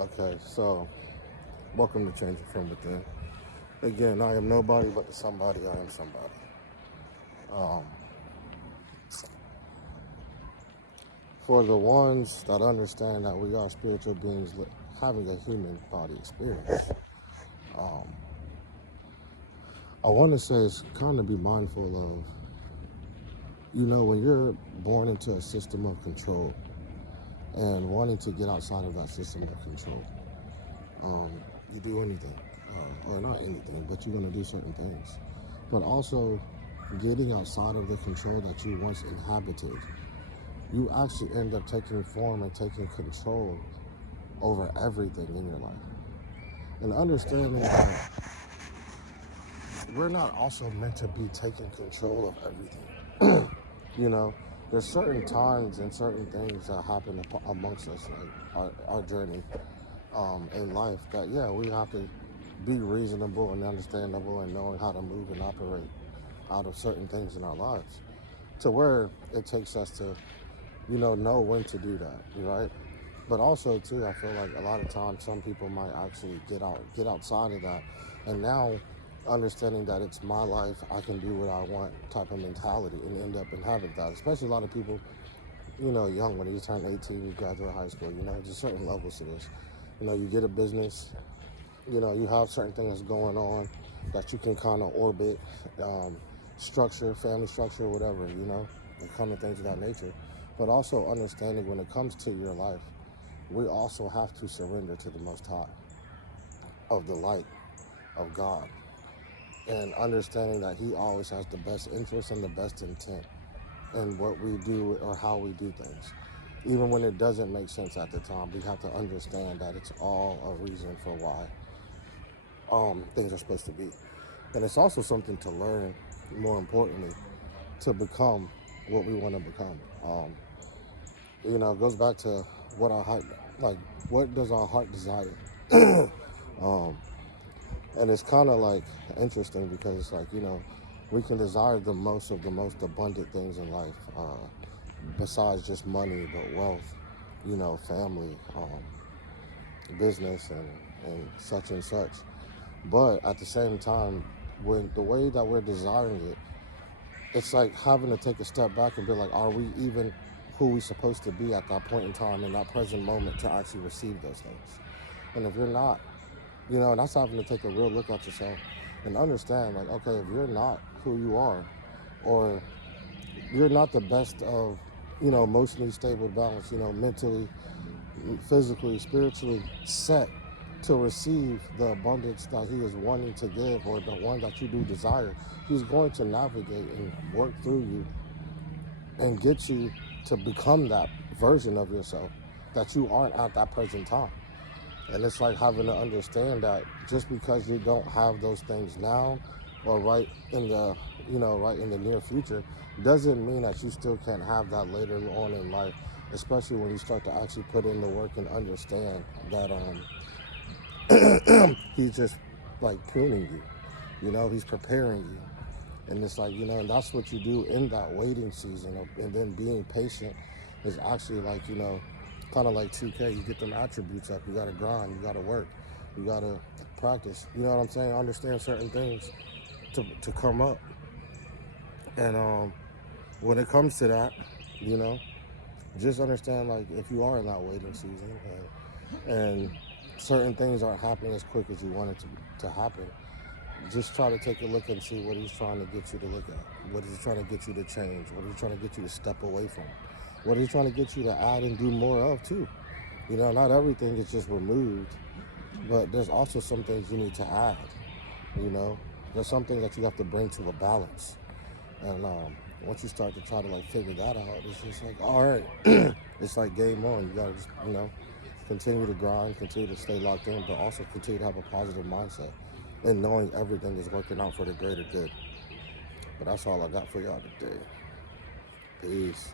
Okay, so welcome to Changing From Within. Again, I am nobody, but to somebody, I am somebody. For the ones that understand that we are spiritual beings having a human body experience, I want to say it's kind of be mindful of, when you're born into a system of control and wanting to get outside of that system of control, you do anything, or not anything, but you're going to do certain things. But also, getting outside of the control that you once inhabited, you actually end up taking form and taking control over everything in your life. And understanding that we're not also meant to be taking control of everything. There's certain times and certain things that happen amongst us, like our journey in life, that, we have to be reasonable and understandable and knowing how to move and operate out of certain things in our lives, to where it takes us to, know when to do that, right? But also, too, I feel like a lot of times some people might actually get outside of that, and now understanding that it's my life, I can do what I want type of mentality, and end up having that. Especially a lot of people, young, when you turn 18, you graduate high school, there's certain levels to this. You get a business, you have certain things going on that you can kind of orbit, structure, family structure, whatever, and kind of things of that nature. But also understanding when it comes to your life, we also have to surrender to the Most High, of the light of God, and understanding that He always has the best interest and the best intent in what we do or how we do things. Even when it doesn't make sense at the time, we have to understand that it's all a reason for why things are supposed to be. And it's also something to learn, more importantly, to become what we want to become. It goes back to what our heart, like, what does our heart desire? And it's kind of like interesting because it's like, we can desire the most of the most abundant things in life, besides just money, but wealth, family, business, and such and such. But at the same time, when the way that we're desiring it, it's like having to take a step back and be like, are we even who we're supposed to be at that point in time, in that present moment, to actually receive those things? And if you're not, that's having to take a real look at yourself and understand, like, okay, if you're not who you are, or you're not the best of, emotionally stable, balanced, mentally, physically, spiritually set to receive the abundance that He is wanting to give, or the one that you do desire, He's going to navigate and work through you and get you to become that version of yourself that you aren't at that present time. And it's like having to understand that just because you don't have those things now, or right in the near future, doesn't mean that you still can't have that later on in life, especially when you start to actually put in the work and understand that He's just like pruning you, He's preparing you. And it's like, and that's what you do in that waiting season. And then being patient is actually like, kind of like 2K. You get them attributes up. You got to grind. You got to work. You got to practice. You know what I'm saying? Understand certain things to come up. And when it comes to that, just understand, like, if you are in that waiting season and certain things aren't happening as quick as you want it to happen, just try to take a look and see what He's trying to get you to look at. What is He trying to get you to change? What is He trying to get you to step away from? What is He trying to get you to add and do more of, too? Not everything is just removed, but there's also some things you need to add. There's something that you have to bring to a balance. And once you start to try to, like, figure that out, it's just like, all right, it's like game on. You got to just, continue to grind, continue to stay locked in, but also continue to have a positive mindset and knowing everything is working out for the greater good. But that's all I got for y'all today. Peace.